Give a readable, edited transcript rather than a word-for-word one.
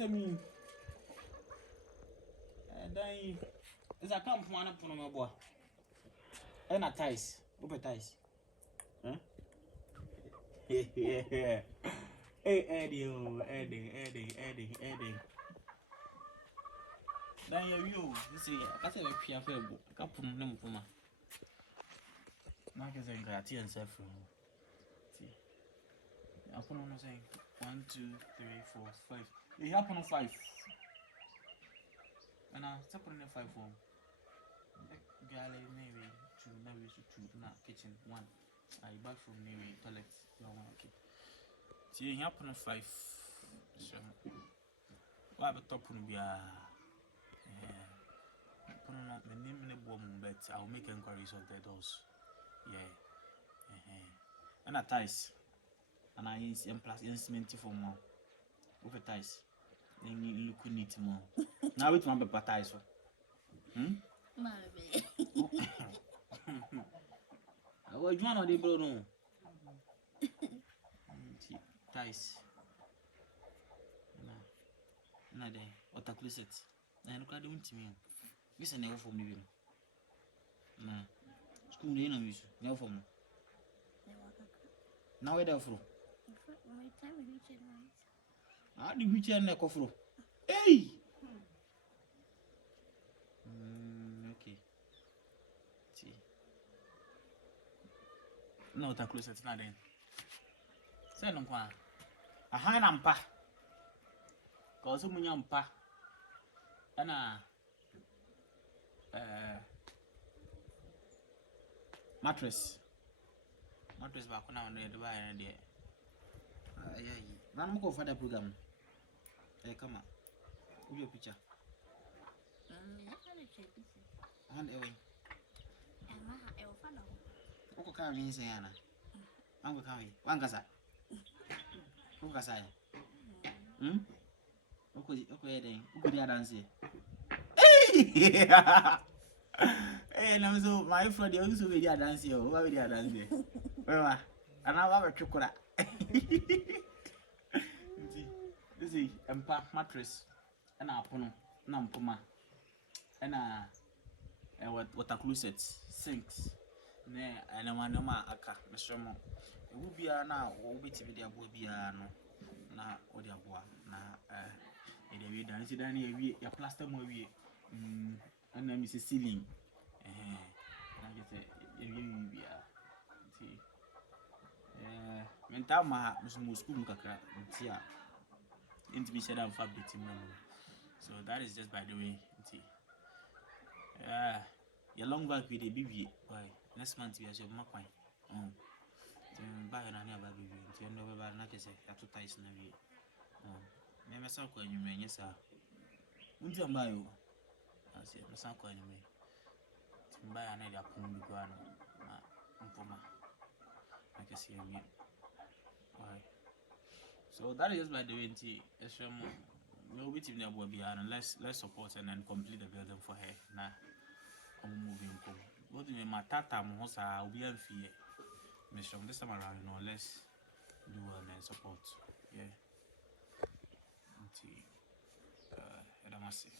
I mean? Then is a camp one upon my boy. And a ties. Open ties. Huh? Yeah. Hey, Eddie. Then you see, I say a peer fair book. I can't put them for my. Marcus and Gatti and Saffron. See, I put on saying 1, 2, 3, 4, 5. It happened on 5. And I step on the 5 form. Galley, maybe 2, maybe 2, not kitchen 1. I bathroom, maybe toilet. Okay. See, it happened on 5. So, what about top on be a. Put on the name in the bomb, but I'll make inquiries of the doors. Yeah. And a ties. And I am plus instrument for more. Over ties. Then you could need more. Now it's one paper ties. I was one of the brown ties. No, there. What a closet. I look at them to me. This is never for me. No. School, you know, never for me. Now we're there for. How do we turn the coffee? Hey! Okay. See. No, that close it's not then. Say no kwa. A hand and pa. Cause some young pa. And mattress back now and the buy and there. Then go for the program. Hey, come on. Who your picture? And away. Oko kama ni sayana. Wangu kama hii. Wanga sa. Uko sa. Uko yede. Uko dia dance. Hey! Hey, na mzo my friend you so we dia dance yo. Who we dia dance? Wewa. Ana wa chukura. This is empa mattress. Ana apono na mpoma. Ana water closet, sinks. Ne ana manoma aka meshomo. Ewu bia na wo beti bi dia bo bia no na wo dia bo na e we dance dan e we ya plaster mo we. Ana mi se ceiling. Na get e we bia. Ti menta ma musu school mu kakra ntia. Into be said I'm fabricating. So that is just by the way. Your long back with a baby. Why? Next month we have your makwan. Buy an annual baby. You know about not to say that two ties in a way. Never saw when you may, yes, sir. Won't you buy you? I said, no, some coin you may. Buy another pound to go on. I can see him. Why? So that is by the way, we'll be teaming up with and let's support and then complete the building for her. Now, I'm moving. What do you mean? My tata Mosa will be in fear. Miss this time around, you know, let's do and support. Yeah. I don't see.